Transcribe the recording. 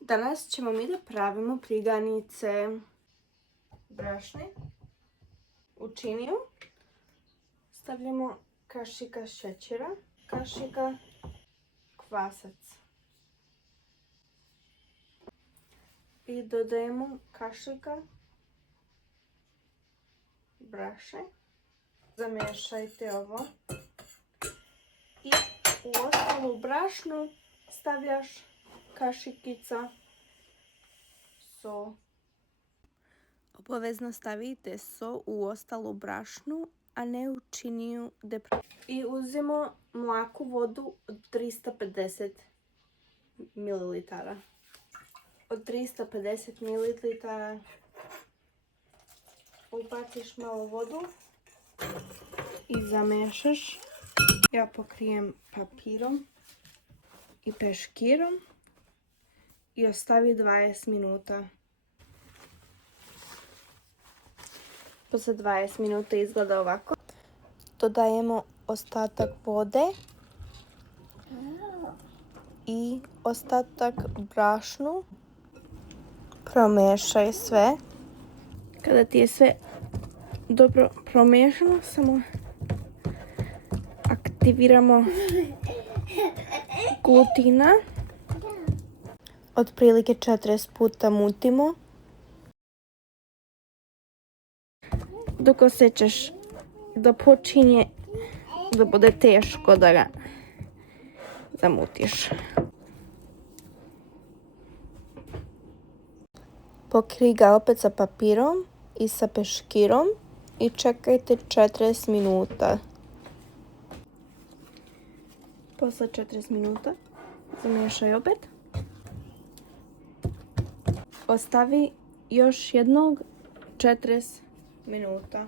Danas ćemo mi da pravimo priganice brašne u činiju. Stavljamo kašika šećera, kašika kvasac. I dodajemo kašika brašne. Zamiješajte ovo. I u ostalu brašnu stavljaš kašikica so. Obavezno stavite so u ostalu brašnu, a ne u činiju. I uzmemo mlaku vodu od 350 ml. Od 350 ml ubaciš malo vodu i zamiješaš. Ja pokrijem papirom i peškirom i ostavi 20 minuta. Posle 20 minuta izgleda ovako. Dodajemo ostatak vode i ostatak brašnu. Promešaj sve. Kada ti je sve dobro promešano, samo aktiviramo glutina. Otprilike 40 puta mutimo. Dok osjećaš da počinje da bude teško da ga zamutiš. Pokrij ga opet sa papirom i sa peškirom i čekajte 40 minuta. Posle 40 minuta zamiješaj opet. Ostavi još jednog 40 minuta.